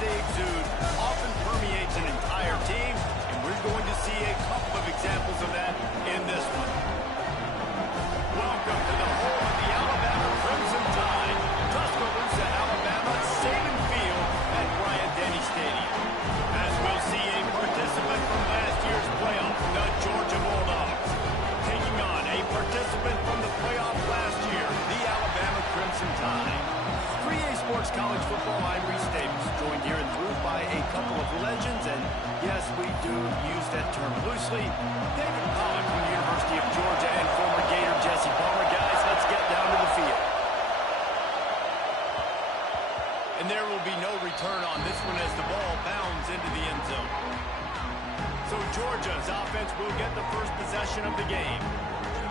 they exude often permeates an entire team, and we're going to see a couple of examples of that in this one. Welcome to the home of the Alabama Crimson Tide, Tuscaloosa, Alabama, Saban Field at Bryant-Denny Stadium. As we'll see a participant from last year's playoff, the Georgia Bulldogs, taking on a participant from the playoff last year, the Alabama Crimson Tide. 3A Sports College Football, I'm Reese Davis, joined here in the booth by a couple of legends, and yes, we do use that term loosely. David Pollock from the University of Georgia and former Gator Jesse Bama. Guys, let's get down to the field. And there will be no return on this one as the ball bounds into the end zone. So Georgia's offense will get the first possession of the game.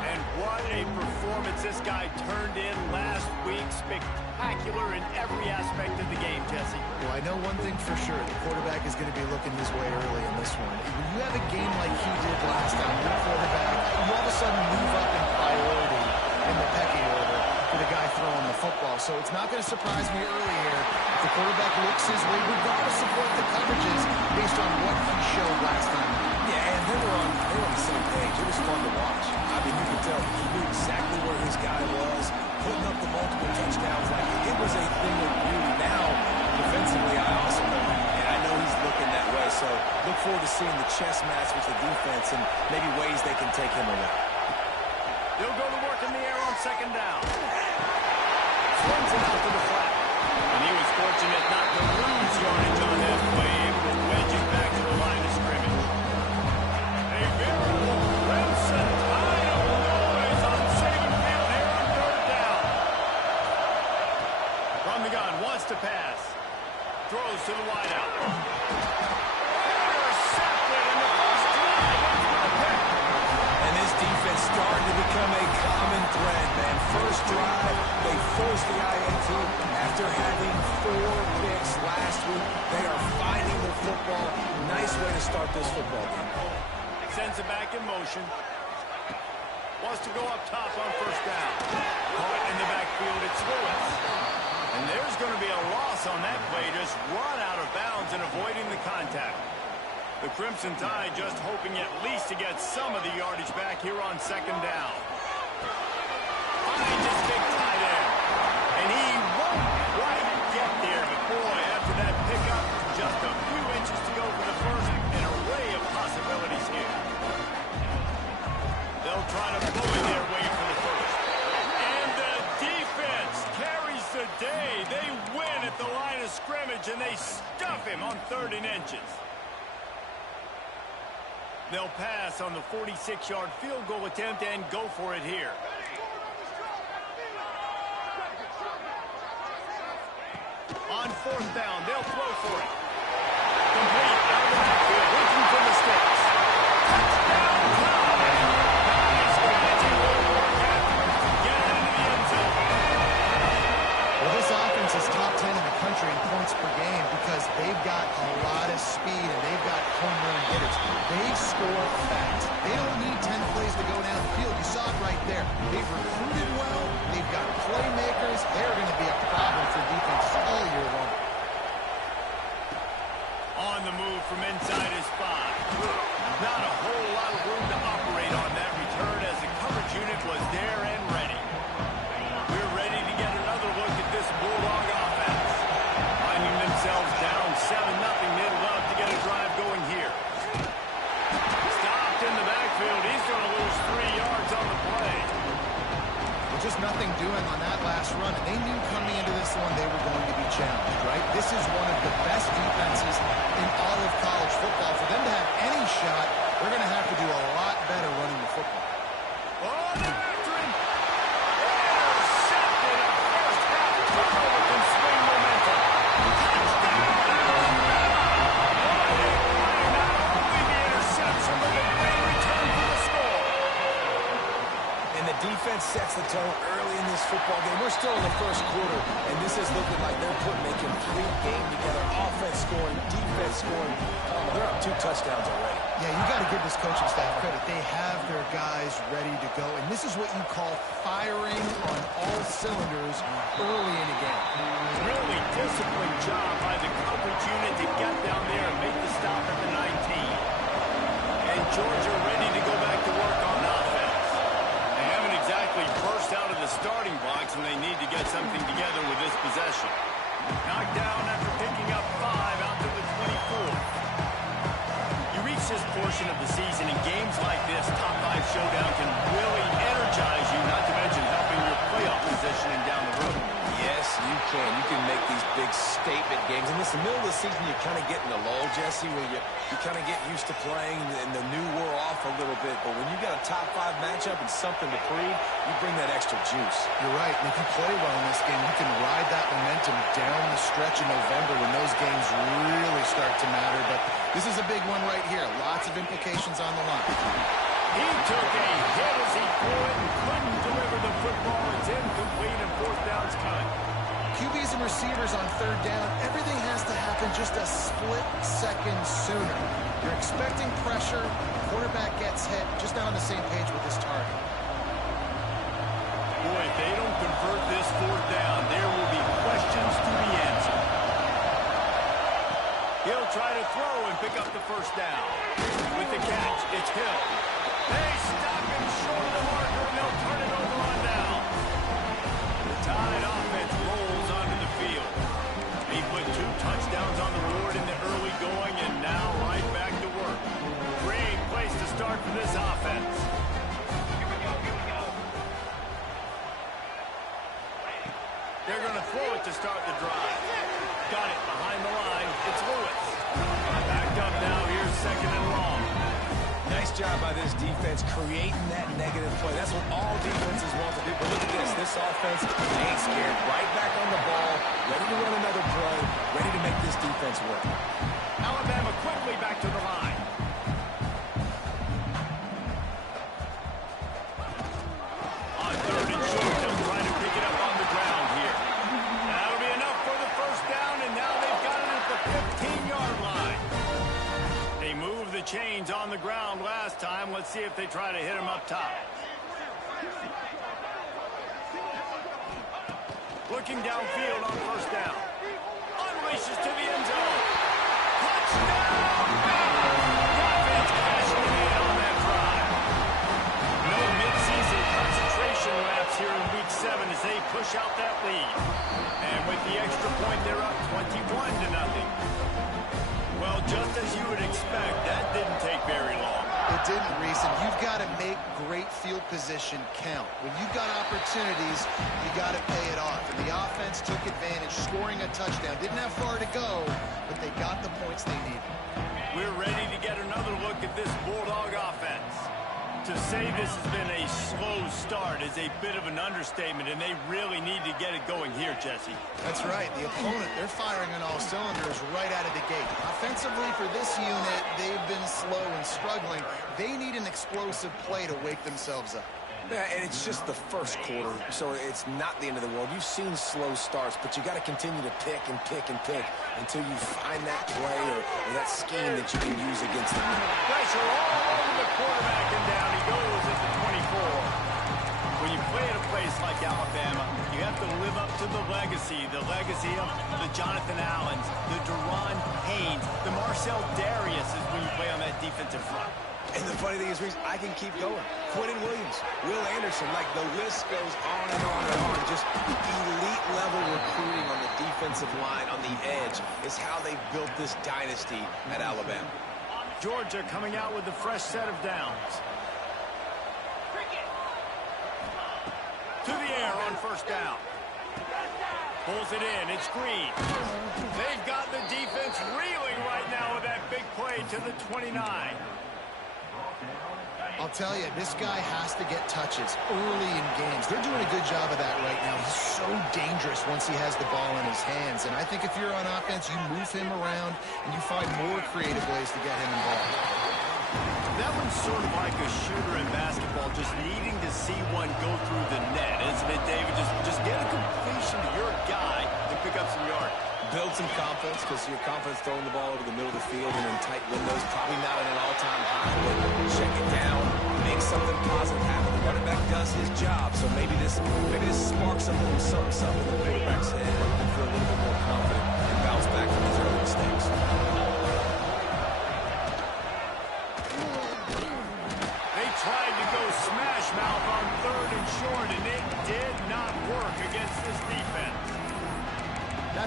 And what a performance this guy turned in last week. Spectacular in every aspect of the game, Jesse. Well, I know one thing for sure. The quarterback is going to be looking his way early in this one. When you have a game like he did last time, your quarterback, you all of a sudden move up in priority in the pecking order for the guy throwing the football. So it's not going to surprise me early here if the quarterback looks his way, regardless of what the coverages, based on what he showed last time. Yeah, and they were on the same page. It was fun to watch. I mean, you could tell he knew exactly where his guy was, putting up the multiple touchdowns. Like, it was a thing of beauty. Now, defensively, I also know, and I know he's looking that way. So look forward to seeing the chess match with the defense and maybe ways they can take him away. They'll go to work in the air on second down. Swings it out to the flat. And he was fortunate not to lose yardage on that play, able to wedge it back to the line of scrimmage. A veritable Crimson Tide of noise on Saban Field here on third down. From the gun, wants to pass. Throws to the wideout. Intercepted in the first drive. Into the pick. And this defense starting to become a common thread, man. First drive, they forced the INT after having 4 picks last week. They are finding the football. Nice way to start this football game. Sends it back in motion. Wants to go up top on first down. Caught in the backfield, it's Lewis. And there's going to be a loss on that play. Just run out of bounds and avoiding the contact. The Crimson Tide just hoping at least to get some of the yardage back here on second down. Finds his big tight end. And he won't quite get there. But boy, after that pickup, just a few inches to go for the first. An array of possibilities here. They'll try to bully their way for the first. And the defense carries the day. They win at the line of scrimmage, and they stuff him on 3rd and inches. They'll pass on the 46-yard field goal attempt and go for it here. On 4th down, they'll throw for it. Complete out of the backfield, looking for mistakes. Touchdown, Tide! Nice strategy will work out. Get it into the end zone. Well, this offense is top 10 in the country in points per game because they've got a lot of speed and they've got home run hitters. They score fast. They don't need 10 plays to go down the field. You saw it right there. They've recruited well. They've got playmakers. They're going to be a problem for defenses all year long. On the move from inside his spot. Not a whole lot of room to operate on that return as the coverage unit was there and ready. We're ready to get another look at this Bulldog offense. Finding themselves down 7-0, they'd love to get a drive going here. Stopped in the backfield. He's going to lose 3 yards on the play. Well, just nothing doing on that last run. And they knew coming into this one they were going to be challenged, right? This is one of the best defenses in all of college football. For them to have any shot, they're going to have to do a lot better running the football. Oh, they're after him. Intercepted. A first half turnover can swing momentum. Touchdown, Alabama. Not only the interception, but the great return for the score. And the defense sets the tone early in this football game. We're still in the first quarter, and this is looking like they're putting a complete game together. Offense scoring, defense scoring. They're up 2 touchdowns already. Yeah, you got to give this coaching staff credit. They have their guys ready to go, and this is what you call firing on all cylinders early in a game. Really disciplined job by the coverage unit Georgia ready to go back to work on offense. They haven't exactly burst out of the starting blocks, and they need to get something together with this possession. Knocked down after picking up 5 out to the 24. You reach this portion of the season, in games like this, top 5 showdown can really energize you, not to mention helping your playoff positioning down the road. Yes, you can. You can make these big statement games. In the middle of the season, you kind of get in the lull, Jesse, where you kind of get used to playing and the new wear off a little bit. But when you got a top 5 matchup and something to prove, you bring that extra juice. You're right. And if you play well in this game, you can ride that momentum down the stretch in November when those games really start to matter. But this is a big one right here. Lots of implications on the line. He took a hit as he threw it and couldn't deliver the football. It's incomplete and 4th down's coming. QBs and receivers on 3rd down, everything has to happen just a split second sooner. You're expecting pressure, quarterback gets hit, just not on the same page with his target. Boy, if they don't convert this 4th down, there will be questions to be answered. He'll try to throw and pick up the 1st down. With the catch, it's Hill. They stop him short of the marker, and they'll turn it over on down. The Tide offense rolls onto the field. He put 2 touchdowns on the board in the early going, and now right back to work. Great place to start for this offense. They're going to throw it to start the drive. Got it behind the line. It's Lewis. Backed up now. Here's 2nd and long. Nice job by this defense creating that negative play. That's what all defenses want to do. But look at this. This offense ain't scared. Right back on the ball, ready to run another play, ready to make this defense work. Alabama quickly back to the line. On 3rd and short, they'll try to pick it up on the ground here. That'll be enough for the 1st down, and now they've got it at the 15-yard line. They moved the chains on the ground last time. Let's see if they try to hit him up top. Looking downfield on 1st down. Unleashes to the end zone. Touchdown! Offense cashing it in on that drive. No midseason concentration laps here in Week 7 as they push out that lead. And with the extra point, they're up 21-0. Well, just as you would expect, that didn't take very long. It didn't, Reese, and you've got to make great field position count. When you've got opportunities, you got to pay it off. And the offense took advantage, scoring a touchdown. Didn't have far to go, but they got the points they needed. We're ready to get another look at this Bulldog offense. To say this has been a slow start is a bit of an understatement, and they really need to get it going here, Jesse. That's right. The opponent, they're firing on all cylinders right out of the gate. Offensively, for this unit, they've been slow and struggling. They need an explosive play to wake themselves up. Yeah, and it's just the 1st quarter, so it's not the end of the world. You've seen slow starts, but you got to continue to pick and pick and pick until you find that play or that scheme that you can use against them. Pressure all over the quarterback, and down he goes at the 24. When you play at a place like Alabama, you have to live up to the legacy of the Jonathan Allens, the Deron Haynes, the Marcel Dariuses when you play on that defensive front. And the funny thing is, Reese, I can keep going. Quentin Williams, Will Anderson, like the list goes on and on and on. Just elite level recruiting on the defensive line, on the edge, is how they built this dynasty at Alabama. Georgia coming out with a fresh set of downs. To the air on 1st down. Pulls it in. It's Green. They've got the defense reeling right now with that big play to the 29. I'll tell you, this guy has to get touches early in games. They're doing a good job of that right now. He's so dangerous once he has the ball in his hands. And I think if you're on offense, you move him around and you find more creative ways to get him involved. That one's sort of like a shooter in basketball, just needing to see one go through the net, isn't it, David? Just get a completion to your guy and pick up some yards. Build some confidence, because your confidence throwing the ball over the middle of the field and in tight windows, probably not at an all-time high, but check it down, make something positive happen. The running back does his job, so maybe this sparks a little something in the quarterback's head and feel a little bit more confident and bounce back from his early mistakes.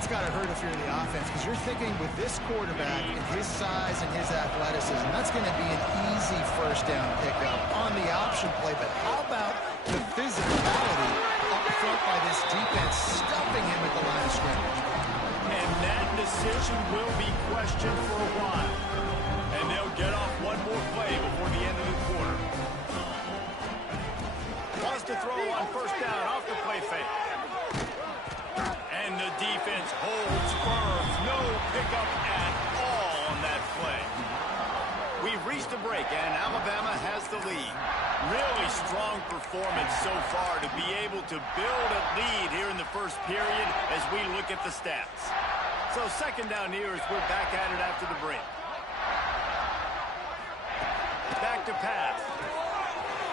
that's got to hurt if you're the offense, because you're thinking with this quarterback and his size and his athleticism, that's going to be an easy first down pickup on the option play. But how about the physicality up front by this defense, stuffing him at the line of scrimmage? And that decision will be questioned for a while. And they'll get off one more play before the end of the quarter. Wants to throw on first down off the play fake. And the defense holds firm. No pickup at all on that play. We've reached a break, and Alabama has the lead. Really strong performance so far to be able to build a lead here in the first period as we look at the stats. So second down here as we're back at it after the break. Back to pass.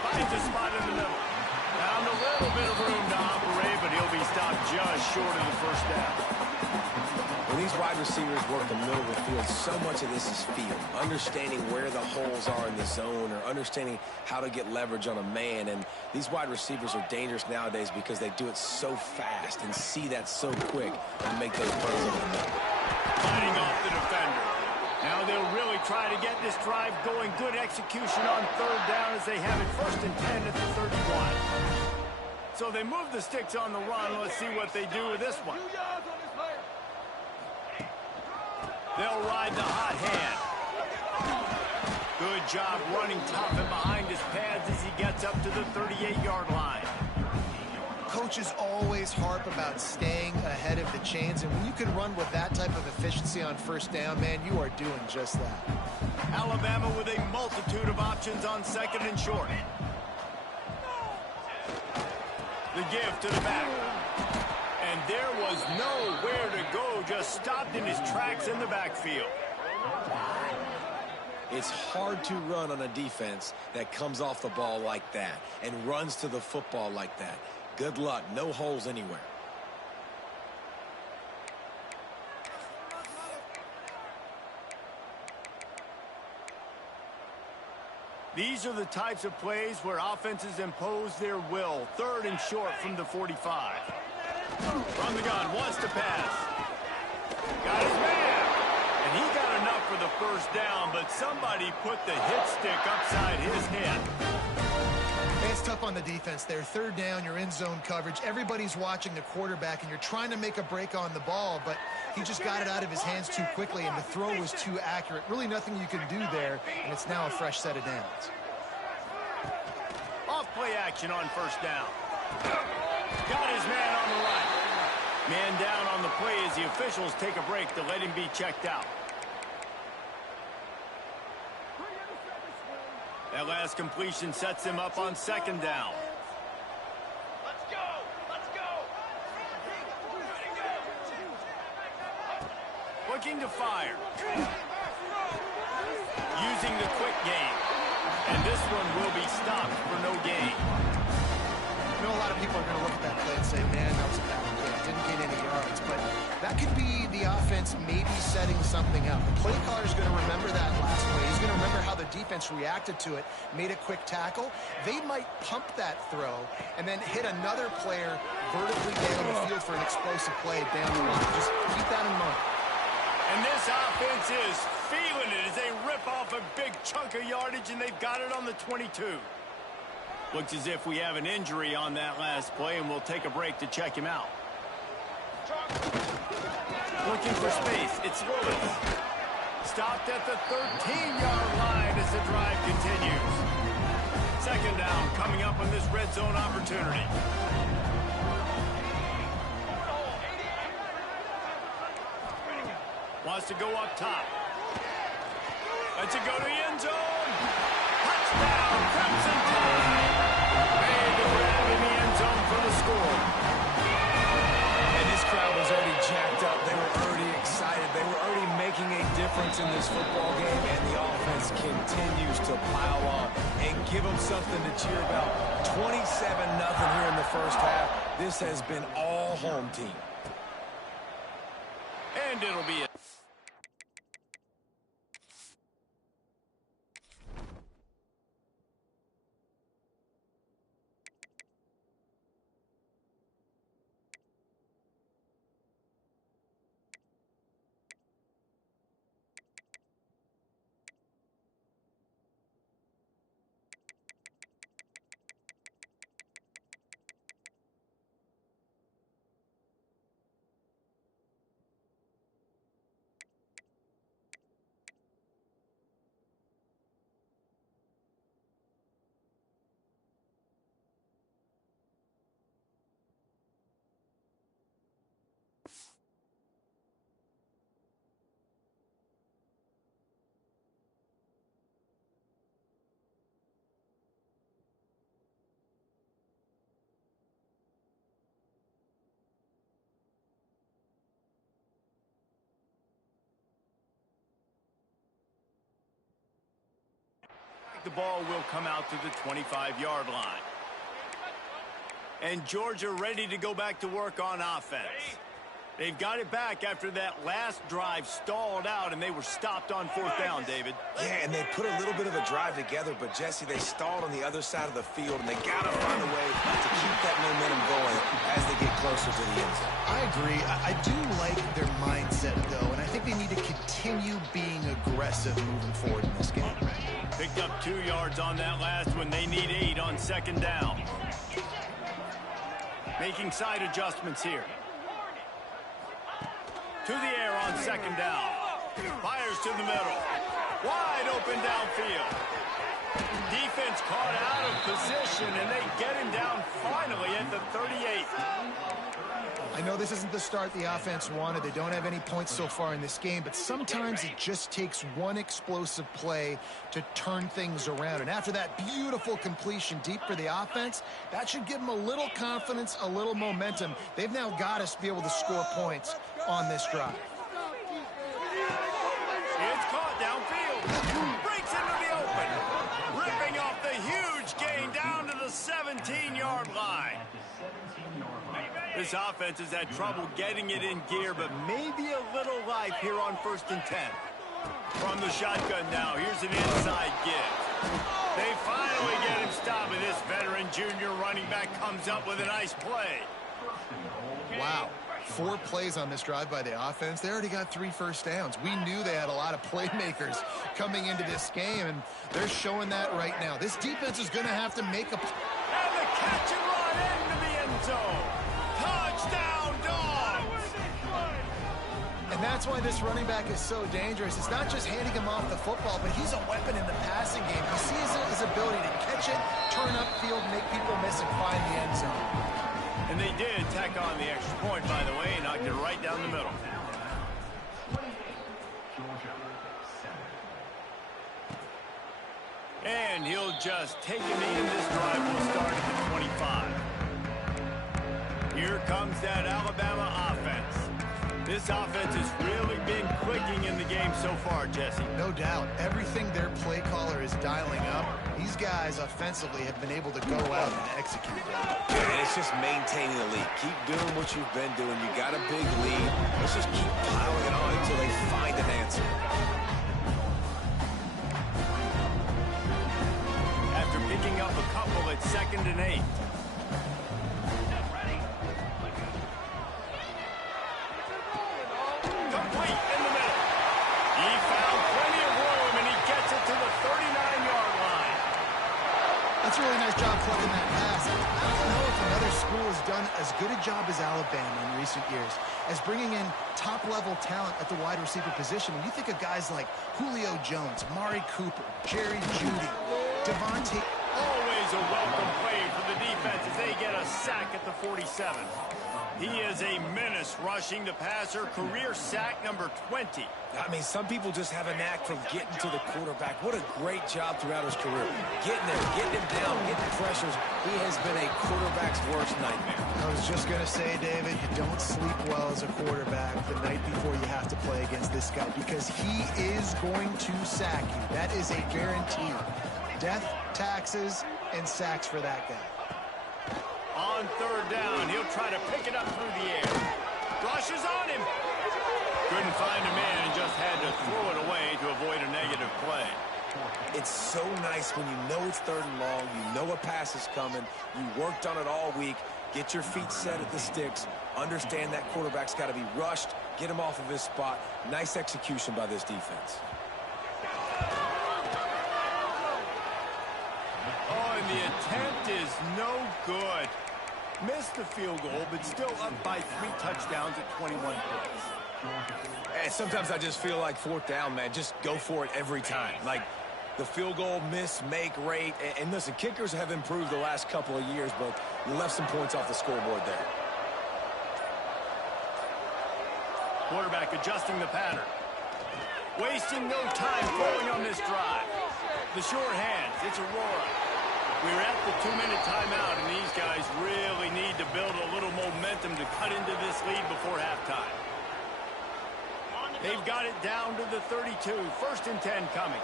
Finds a spot in the middle. Found a little bit of room to operate, but he'll be stopped just short of the first down. When these wide receivers work the middle of the field, so much of this is feel. Understanding where the holes are in the zone or understanding how to get leverage on a man. And these wide receivers are dangerous nowadays because they do it so fast and see that so quick and make those plays over the middle. Fighting off the defender. Now they'll really try to get this drive going. Good execution on third down as they have it first and 10 at the 31. So they move the sticks on the run. Let's see what they do with this one. They'll ride the hot hand. Good job running tough and behind his pads as he gets up to the 38-yard line. Coaches always harp about staying ahead of the chains, and when you can run with that type of efficiency on first down, man, you are doing just that. Alabama with a multitude of options on second and short. The give to the back. And there was nowhere to go, just stopped in his tracks in the backfield. It's hard to run on a defense that comes off the ball like that and runs to the football like that. Good luck. No holes anywhere. These are the types of plays where offenses impose their will. Third and short from the 45. From the gun, wants to pass. Got his man. And he got enough for the first down, but somebody put the hit stick upside his head. It's tough on the defense there. Third down, you're in zone coverage. Everybody's watching the quarterback, and you're trying to make a break on the ball, but he just got it out of his hands too quickly, and the throw was too accurate. Really nothing you can do there, and it's now a fresh set of downs. Off play action on first down. Got his man on the right. Man down on the play as the officials take a break to let him be checked out. That last completion sets him up on second down. Let's go! Let's go! Looking to fire. Using the quick game. And this one will be stopped for no gain. I know a lot of people are going to look at that play and say, man, that was a bad play. Didn't get any yards. But that could be the offense maybe setting something up. The play caller is going to remember that last play. He's going to remember how the defense reacted to it, made a quick tackle. They might pump that throw and then hit another player vertically down the field for an explosive play down the line. Just keep that in mind. And this offense is feeling it as they rip off a big chunk of yardage, and they've got it on the 22. Looks as if we have an injury on that last play, and we'll take a break to check him out. Looking for space, it's Lewis. Stopped at the 13-yard line as the drive continues. Second down coming up on this red zone opportunity. Wants to go up top. Lets it go to the end zone. Touchdown, Crimson Tide. Made the grab in the end zone for the score. And this crowd was already jacked up. They were already excited. They were already making a difference in this football game, and the offense continues to pile on and give them something to cheer about. 27-0 here in the first half. This has been all home team. And it'll be a the ball will come out to the 25-yard line. And Georgia ready to go back to work on offense. They've got it back after that last drive stalled out, and they were stopped on fourth down, David. Yeah, and they put a little bit of a drive together, but, Jesse, they stalled on the other side of the field, and they got to find a way to keep that momentum going as they get closer to the end zone. I agree. I do like their mindset, though, and I think they need to continue being aggressive moving forward in this game. Picked up 2 yards on that last one. They need 8 on second down. Making side adjustments here. To the air on second down. Fires to the middle. Wide open downfield. Defense caught out of position, and they get him down finally at the 38. I know this isn't the start the offense wanted. They don't have any points so far in this game, but sometimes it just takes one explosive play to turn things around. And after that beautiful completion deep for the offense, that should give them a little confidence, a little momentum. They've now got us to be able to score points on this drive. It's caught downfield. Breaks into the open. Ripping off the huge gain down to the 17-yard line. This offense has had trouble getting it in gear, but maybe a little life here on 1st and 10. From the shotgun now, here's an inside give. They finally get him stopped, and this veteran junior running back comes up with a nice play. Wow. 4 plays on this drive by the offense. They already got 3 first downs. We knew they had a lot of playmakers coming into this game, and they're showing that right now. This defense is going to have to make a... And the catch and run into the end zone. Touchdown, Dogs! And that's why this running back is so dangerous. It's not just handing him off the football, but he's a weapon in the passing game. He sees his ability to catch it, turn upfield, make people miss, and find the end zone. And they did tack on the extra point, by the way, and knocked it right down the middle. And he'll just take him in. This drive will start at the 25. Here comes that Alabama offense. This offense has really been clicking in the game so far, Jesse. No doubt. Everything their play caller is dialing up, these guys offensively have been able to go out and execute that. And it's just maintaining the lead. Keep doing what you've been doing. You got a big lead. Let's just keep piling it on until they find an answer. After picking up a couple at 2nd and 8. Complete in the middle. He found plenty of room, and he gets it to the 39-yard line. That's a really nice job plugging that pass. I don't know if another school has done as good a job as Alabama in recent years as bringing in top-level talent at the wide receiver position. When you think of guys like Julio Jones, Mari Cooper, Jerry Jeudy, Devontae. Always a welcome play for the defense as they get a sack at the 47. He is a menace rushing the passer, career sack number 20. I mean, some people just have a knack for getting to the quarterback. What a great job throughout his career. Getting there, getting him down, getting pressures. He has been a quarterback's worst nightmare. I was just going to say, David, you don't sleep well as a quarterback the night before you have to play against this guy because he is going to sack you. That is a guarantee. Death, taxes, and sacks for that guy. On 3rd down, he'll try to pick it up through the air. Rushes on him. Couldn't find a man and just had to throw it away to avoid a negative play. It's so nice when you know it's 3rd and long, you know a pass is coming, you worked on it all week, get your feet set at the sticks, understand that quarterback's got to be rushed, get him off of his spot. Nice execution by this defense. Oh, and the attempt is no good. Missed the field goal, but still up by 3 touchdowns at 21 points. And sometimes I just feel like 4th down, man, just go for it every time. Like the field goal miss, make rate. And listen, kickers have improved the last couple of years, but you left some points off the scoreboard there. Quarterback adjusting the pattern. Wasting no time throwing on this drive. The short hands, it's Aurora. We're at the 2-minute timeout, and these guys really need to build a little momentum to cut into this lead before halftime. They've got it down to the 32. 1st and 10 coming.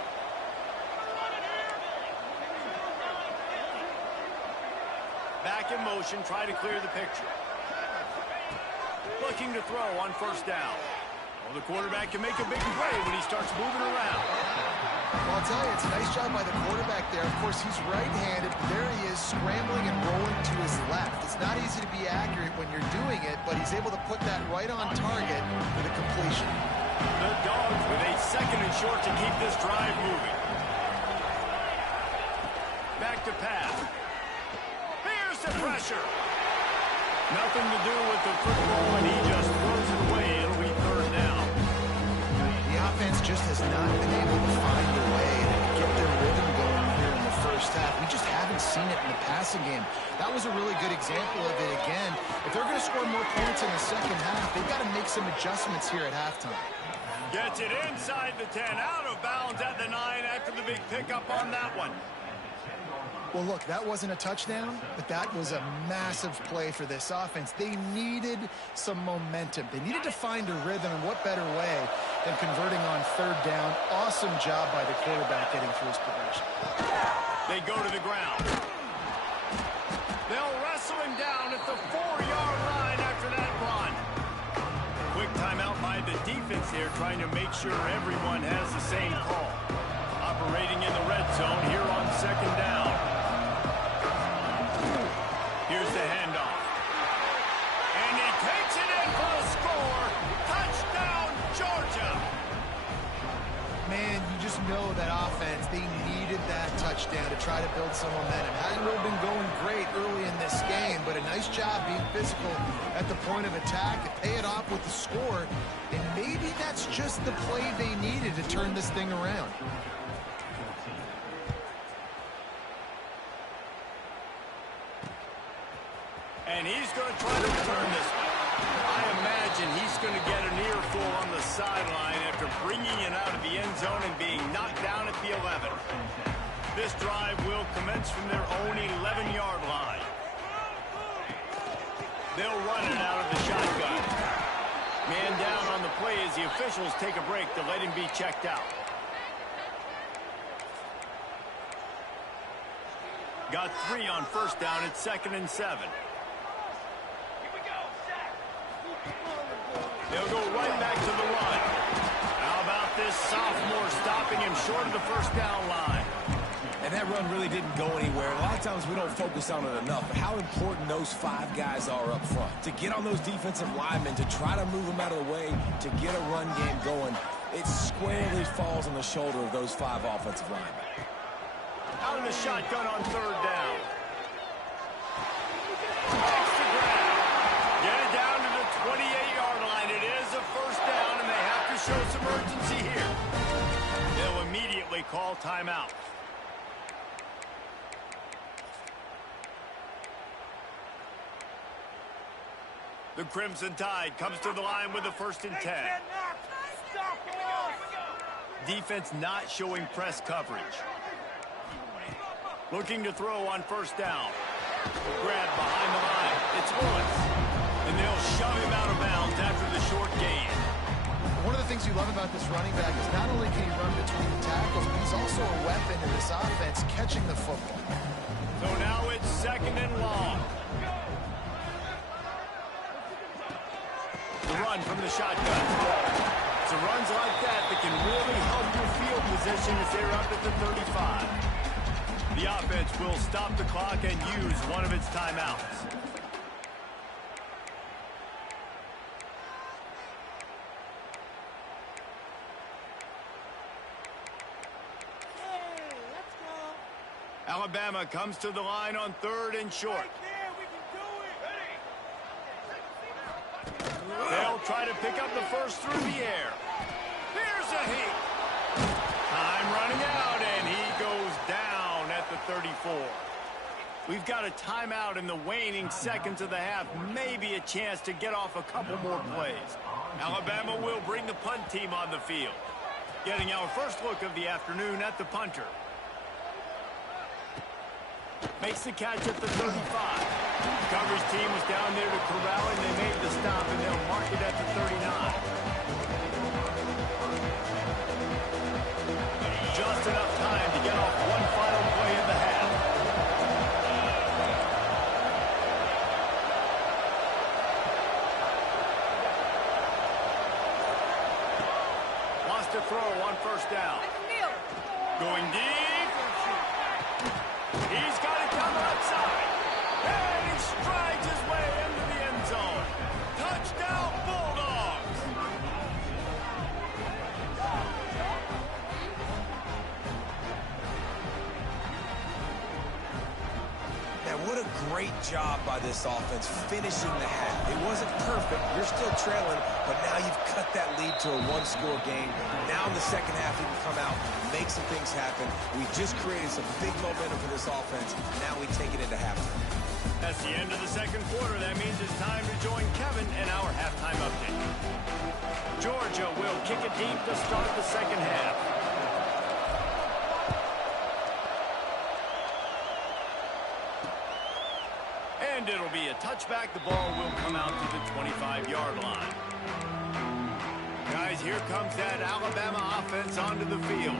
Back in motion, try to clear the picture. Looking to throw on first down. Well, the quarterback can make a big play when he starts moving around. Well, I'll tell you, it's a nice job by the quarterback there. Of course, he's right-handed. There he is, scrambling and rolling to his left. It's not easy to be accurate when you're doing it, but he's able to put that right on target for the completion. The Dogs with a second and short to keep this drive moving. Back to pass. Here's the pressure. Nothing to do with the football, and he just throws it away. It'll be third down. The offense just has not been able to find a way to get their rhythm going here in the first half. We just haven't seen it in the passing game. That was a really good example of it again. If they're going to score more points in the second half, they've got to make some adjustments here at halftime. Gets it inside the 10, out of bounds at the 9 after the big pickup on that one. Well, look, that wasn't a touchdown, but that was a massive play for this offense. They needed some momentum. They needed to find a rhythm, and what better way than converting on third down. Awesome job by the quarterback getting through his progression. They go to the ground. They'll wrestle him down at the 4-yard line after that run. Quick timeout by the defense here, trying to make sure everyone has the same call. Operating in the red zone here on second down. Here's the handoff. And he takes it in for a score. Touchdown, Georgia. Man, you just know that offense, they needed that touchdown to try to build some momentum. Hadn't really been going great early in this game, but a nice job being physical at the point of attack and pay it off with the score. And maybe that's just the play they needed to turn this thing around. And he's going to try to return this one. I imagine he's going to get an earful on the sideline after bringing it out of the end zone and being knocked down at the 11. This drive will commence from their own 11-yard line. They'll run it out of the shotgun. Man down on the play as the officials take a break to let him be checked out. Got 3 on first down at 2nd and 7. They'll go right back to the run. How about this sophomore stopping him short of the first down line? And that run really didn't go anywhere. A lot of times we don't focus on it enough, but how important those 5 guys are up front. To get on those defensive linemen, to try to move them out of the way, to get a run game going, it squarely falls on the shoulder of those 5 offensive linemen. Out of the shotgun on third down. Extra grab. Get it down to the 28-yard line. It is a first down, and they have to show some urgency here. They'll immediately call timeout. The Crimson Tide comes to the line with a 1st and 10. Defense not showing press coverage. Looking to throw on first down. Grab behind the line. It's Lewis. And they'll shove him out of bounds after the short gain. One of the things you love about this running back is not only can he run between the tackles, but he's also a weapon in this offense catching the football. So now it's 2nd and long. The run from the shotgun. It's runs like that can really help your field position as they're up at the 35. The offense will stop the clock and use one of its timeouts. Alabama comes to the line on 3rd and short. They'll try to pick up the first through the air. Here's a heat. Time running out, and he goes down at the 34. We've got a timeout in the waning seconds of the half. Maybe a chance to get off a couple more plays. Alabama will bring the punt team on the field. Getting our first look of the afternoon at the punter. Makes the catch at the 35. Coverage team was down there to corral it, and they made the stop, and they'll mark it at the 39. Just enough time to get off one final play of the half. throw on first down. Going deep. He's got it down the left side. And he strides his way into the end zone. Touchdown, Bulldogs. Now, what a great job by this offense finishing the half. It wasn't perfect. You're still trailing, but now you've cut that lead to a one-score game. Now in the second half, you can come out, make some things happen. We just created some big momentum for this offense. Now we take it into halftime. That's the end of the second quarter. That means it's time to join Kevin in our halftime update. Georgia will kick it deep to start the second half. And it'll be a touchback. The ball will come out to the 25-yard line. Guys, here comes that Alabama offense onto the field.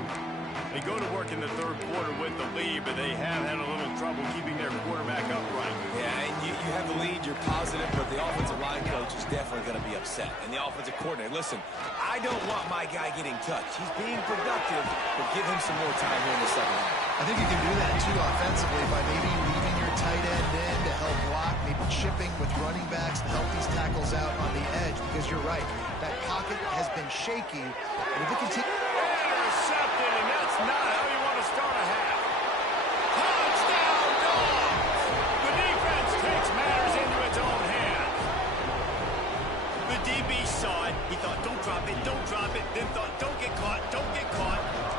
They go to work in the third quarter with the lead, but they have had a little trouble keeping their quarterback upright. Yeah, and you have the lead, you're positive, but the offensive line coach is definitely going to be upset. And the offensive coordinator, listen, I don't want my guy getting touched. He's being productive, but give him some more time here in the second half. I think you can do that, too, offensively by maybe leaving your tight end in to help block, maybe chipping with running backs to help these tackles out on the edge, because you're right. That pocket has been shaky. And if it continues... Intercepted, and that's not how you want to start a half. Touchdown, Dogs! The defense takes matters into its own hands. The DB saw it. He thought, don't drop it, then thought, don't get caught,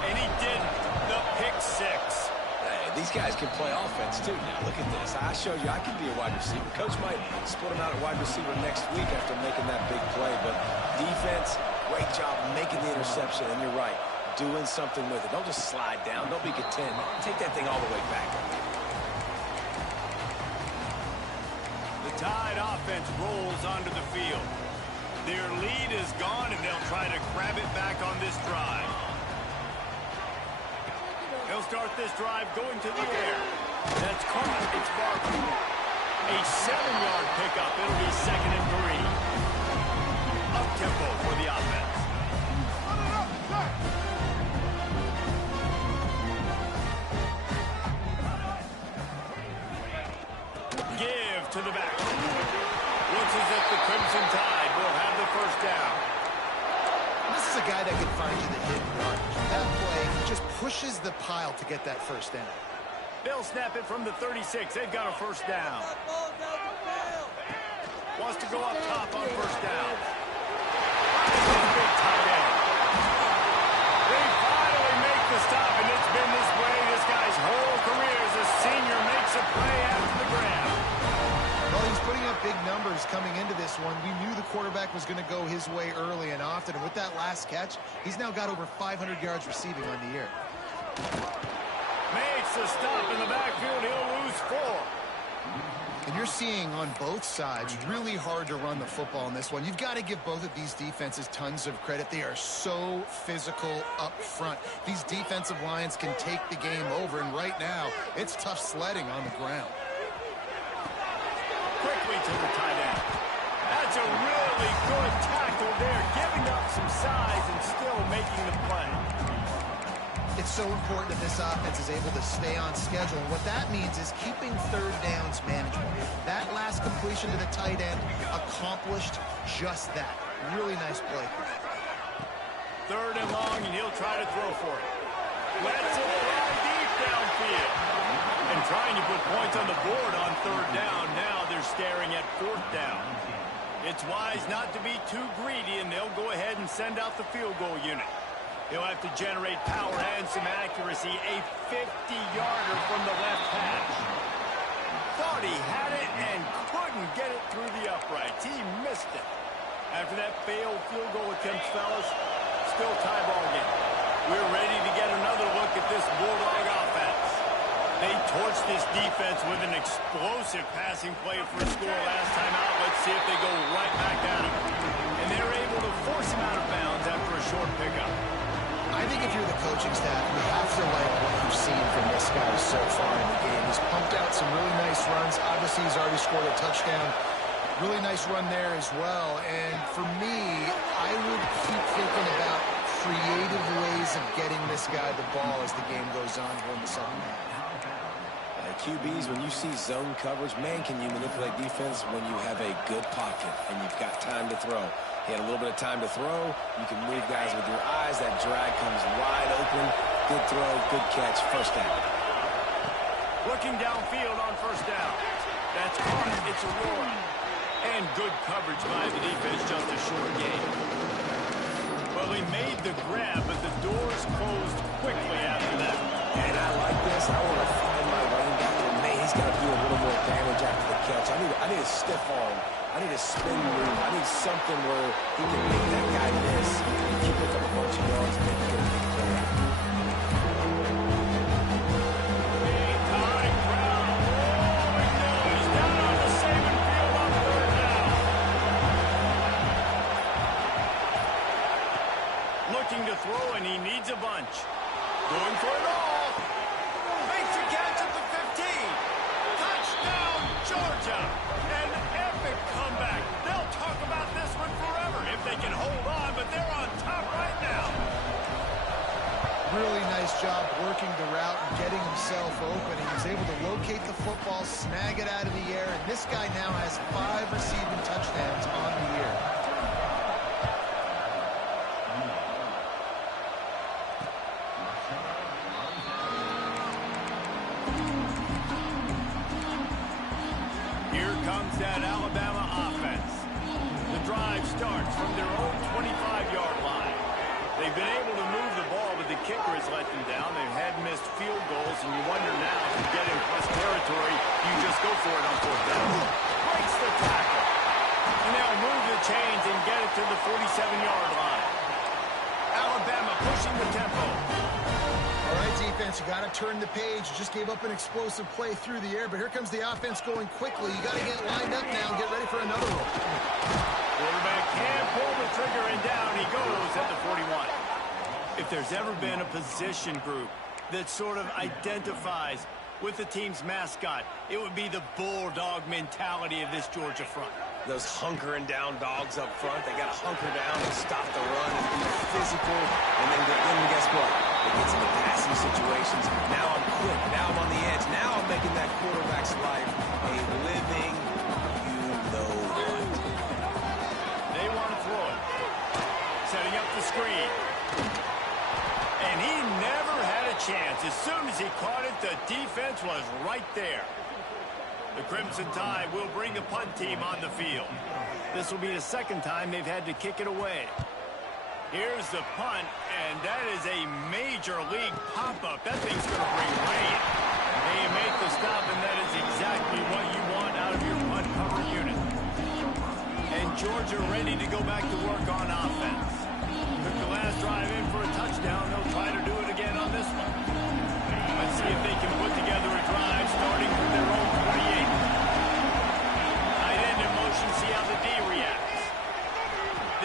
and he did the pick six. Hey, these guys can play offense, too. Now, look at this. I showed you I can be a wide receiver. Coach might split him out at wide receiver next week after making that big play, but defense, great job making the interception, and you're right, doing something with it. Don't just slide down. Don't be content. Take that thing all the way back. The Tide offense rolls onto the field. Their lead is gone, and they'll try to grab it back on this drive. They'll start this drive going to the air. That's caught. It's far from a 7-yard pickup. It'll be 2nd and 3. Up-tempo for the offense. Give to the back. Looks as if the Crimson Tide will have the first down. This is a guy that can find you the hidden yardage. That play just pushes the pile to get that first down. They'll snap it from the 36. They've got a first down. Wants to go up top on first down. Big tight end. They finally make the stop, and it's been this way this guy's whole career as a senior makes a play after the grab. Well, he's putting up big numbers coming into this one. We knew the quarterback was going to go his way early and often, and with that last catch, he's now got over 500 yards receiving on the year. Makes the stop in the backfield. He'll lose 4. And you're seeing on both sides really hard to run the football in this one. You've got to give both of these defenses tons of credit. They are so physical up front. These defensive lines can take the game over, and right now, it's tough sledding on the ground. Quickly to the tight end. That's a really good tackle there, giving up some size and still making the play. It's so important that this offense is able to stay on schedule. And what that means is keeping third downs manageable. That last completion to the tight end accomplished just that. Really nice play. 3rd and long, and he'll try to throw for it. Lets it fly deep downfield. And trying to put points on the board on 3rd down. Now they're staring at 4th down. It's wise not to be too greedy, and they'll go ahead and send out the field goal unit. He'll have to generate power and some accuracy. A 50-yarder from the left hash. Thought he had it and couldn't get it through the uprights. He missed it. After that failed field goal attempt, fellas, still tie ball game. We're ready to get another look at this Bulldog offense. They torched this defense with an explosive passing play for a score last time out. Let's see if they go right back at him. And they're able to force him out of bounds after a short pickup. I think if you're the coaching staff, you have to like what you've seen from this guy so far in the game. He's pumped out some really nice runs. Obviously, he's already scored a touchdown. Really nice run there as well. And for me, I would keep thinking about creative this guy the ball as the game goes on here in the second half. QBs, when you see zone coverage, man, can you manipulate defense when you have a good pocket and you've got time to throw. He had a little bit of time to throw. You can move guys with your eyes. That drag comes wide open. Good throw, good catch, first down. Looking downfield on first down. That's caught. It's a roll. And good coverage by the defense, just a short gain. Well, he made the grab, but the doors closed quickly after that. And I like this. I want to find my running back. And man, he's got to do a little more damage after the catch. I need a stiff arm. I need a spin move. I need something where he can make that guy miss and keep it up a bunch of yards and maybe get a big play out. Big-time crowd. Oh, no, he's down on the saving field on third down. Looking to throw, and he needs a bunch. Going for it all. Makes the catch at the 15. Touchdown, Georgia. An epic comeback. They'll talk about this one forever if they can hold on, but they're on top right now. Really nice job working the route and getting himself open. He was able to locate the football, snag it out of the air, and this guy now has 5 receiving touchdowns on the year. Here comes that Alabama offense. The drive starts from their own 25-yard line. They've been able to move the ball, but the kicker has let them down. They've had missed field goals, and you wonder now, if you get in plus territory, you just go for it on fourth down. Breaks the tackle. And they'll move the chains and get it to the 47-yard line. Alabama pushing the tempo. All right, defense, you got to turn the page. You just gave up an explosive play through the air, but here comes the offense going quickly. You got to get lined up now and get ready for another one. Quarterback can't pull the trigger, and down he goes at the 41. If there's ever been a position group that sort of identifies with the team's mascot, it would be the bulldog mentality of this Georgia front. Those hunkering down dogs up front, they got to hunker down and stop the run and be physical. And then guess what? It gets into passing situations. Now I'm quick. Now I'm on the edge. Now I'm making that quarterback's life a living you-know-what. They want to throw it. Setting up the screen. And he never had a chance. As soon as he caught it, the defense was right there. The Crimson Tide will bring the punt team on the field. This will be the second time they've had to kick it away. Here's the punt, and that is a major league pop-up. That thing's going to bring rain. They make the stop, and that is exactly what you want out of your punt cover unit. And Georgia ready to go back to work on offense. Took the last drive in for a touchdown. They'll try to do it again on this one. Let's see if they can put together a drive starting from their own 28. Tight end in motion, see how the D reacts.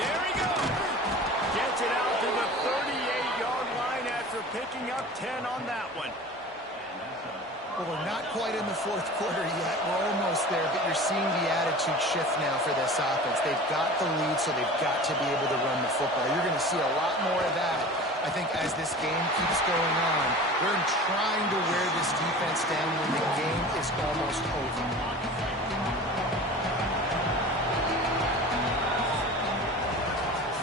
There he goes. Gets it out to the 38-yard line after picking up 10 on that one. Well, we're not quite in the fourth quarter yet. We're almost there, but you're seeing the attitude shift now for this offense. They've got the lead, so they've got to be able to run the football. You're going to see a lot more of that, I think, as this game keeps going on. They're trying to wear this defense down when the game is almost over.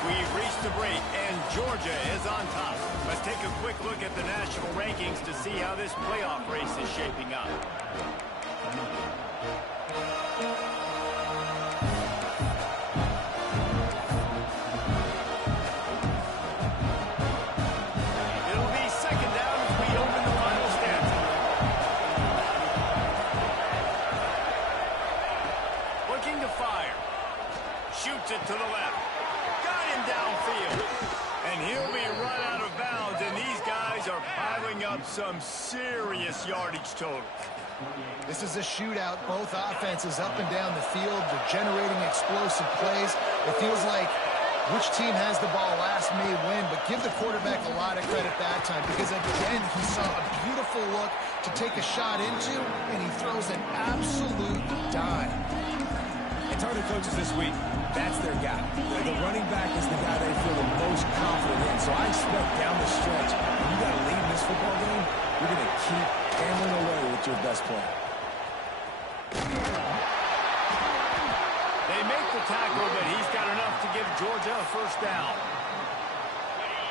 We've reached the break, and Georgia is on top. Let's take a quick look at the national rankings to see how this playoff race is shaping up. It'll be second down as we open the final stanza. Looking to fire. Shoots it to the left. Got him downfield. And he'll be run out of bounds, and these guys are piling up some serious yardage totals. This is a shootout. Both offenses up and down the field. They're generating explosive plays. It feels like which team has the ball last may win, but give the quarterback a lot of credit that time because, again, he saw a beautiful look to take a shot into, and he throws an absolute dime. And target coaches this week, that's their guy. The running back is the guy they feel the most confident in. So I expect down the stretch, when you got to lead in this football game, you're going to keep hammering away with your best player. They make the tackle, but he's got enough to give Georgia a first down.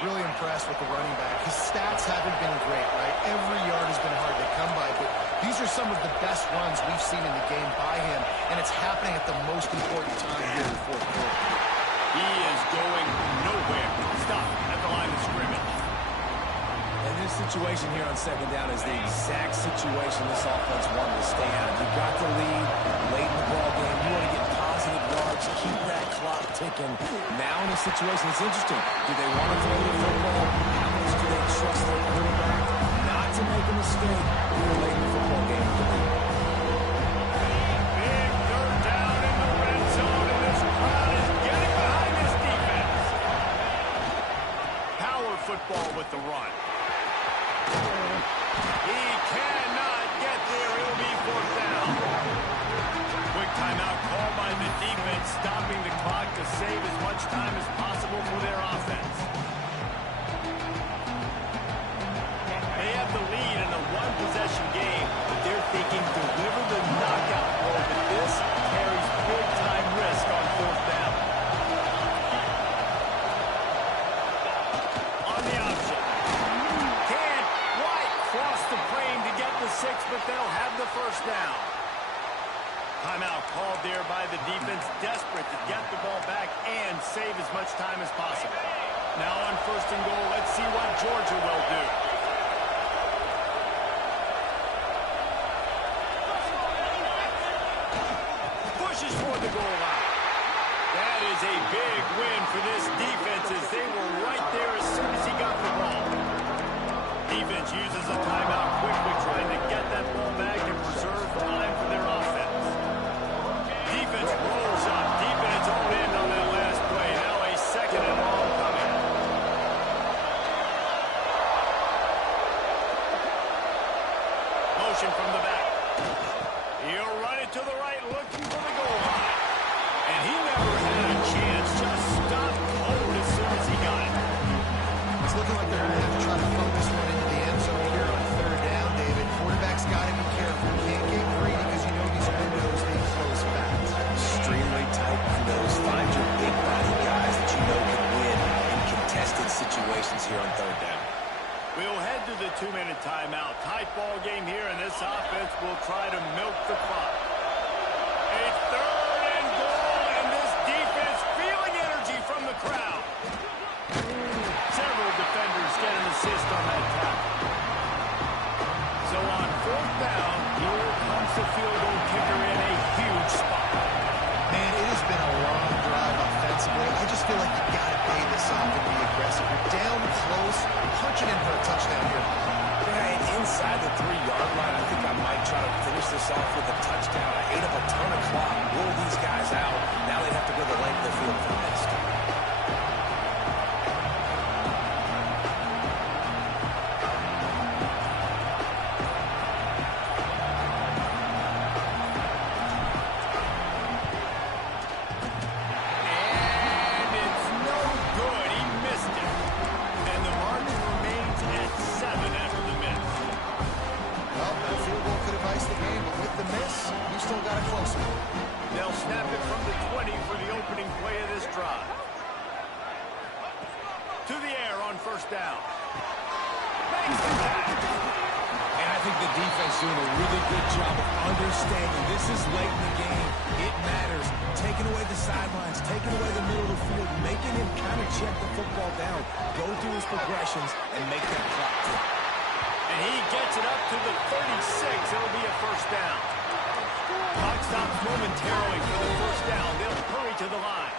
Really impressed with the running back. His stats haven't been great, right? Every yard has been hard to come by, but these are some of the best runs we've seen in the game by him, and it's happening at the most important time here in the fourth quarter. He is going nowhere. Stop at the line of scrimmage. And this situation here on second down is the exact situation this offense wanted to stay out of. You've got the lead late in the ball game. You want to get positive yards, keep that clock ticking. Now in a situation that's interesting, do they want to throw the football? How much do they trust their quarterback not to make a mistake here late in the football game? Big third down in the red zone, and this crowd is getting behind this defense. Power football with the run. He cannot get there. It'll be fourth down. Quick timeout called by the defense, stopping the clock to save as much time as possible for their offense. They have the lead in a one-possession game, but they're thinking deliver the knockout blow, but this carries big-time risk on fourth down. On the option. Can't quite cross the plane to get the 6, but they'll have the first down. Timeout called there by the defense, desperate to get the ball back and save as much time as possible. Now on first and goal, let's see what Georgia will do. Pushes for the goal line. That is a big win for this defense as they were right there as soon as he got the ball. Defense uses a timeout quickly, trying to get that ball back and preserve time for their offense. Defense rolls up deep in its own end on that last play. Now a second and long coming. Motion from the back. He'll run it to the right, looking for the goal line. And he never had a chance, just stopped cold as soon as he got it. It's looking like they're going to have to try to focus one into the end zone here on third down, David. Quarterback's got to be careful. Can't get greedy because you know these windows, they close fast. Extremely tight windows. Find your big body guys that you know can win in contested situations here on third down. We'll head to the 2-minute timeout. Tight ball game here, and this offense will try to milk the clock. A third and goal, and this defense feeling energy from the crowd. Several defenders get an assist on that tackle. So on fourth down, here comes the field goal kicker in a huge spot. Man, it has been a long drive offensively. I just feel like you got to pay this off and be aggressive. You're down close, punching in for a touchdown here. Yeah, and inside the 3-yard line, I think I might try to finish this off with a touchdown. I ate up a ton of clock, roll these guys out. Now they have to go the length of the field for this. They'll snap it from the 20 for the opening play of this drive. To the air on first down. Makes the catch. And I think the defense doing a really good job of understanding this is late in the game. It matters. Taking away the sidelines, taking away the middle of the field, making him kind of check the football down, go through his progressions, and make that clock tick. And he gets it up to the 36. It'll be a first down. Clock stops momentarily for the first down. They'll hurry to the line.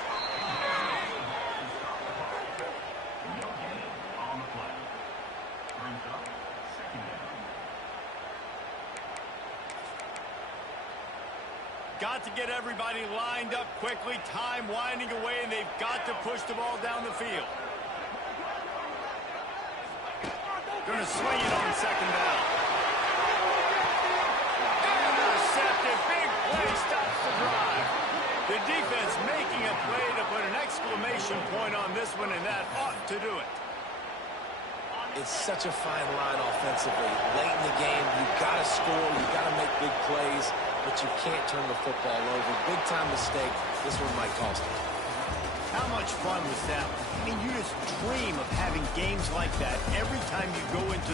Got to get everybody lined up quickly. Time winding away, and they've got to push the ball down the field. Going to swing it on second down. Intercepted. Big play stops the drive. The defense making a play to put an exclamation point on this one, and that ought to do it. It's such a fine line offensively. Late in the game, you've got to score, you've got to make big plays, but you can't turn the football over. Big-time mistake. This one might cost them. How much fun was that? I mean, you just dream of having games like that every time you go into the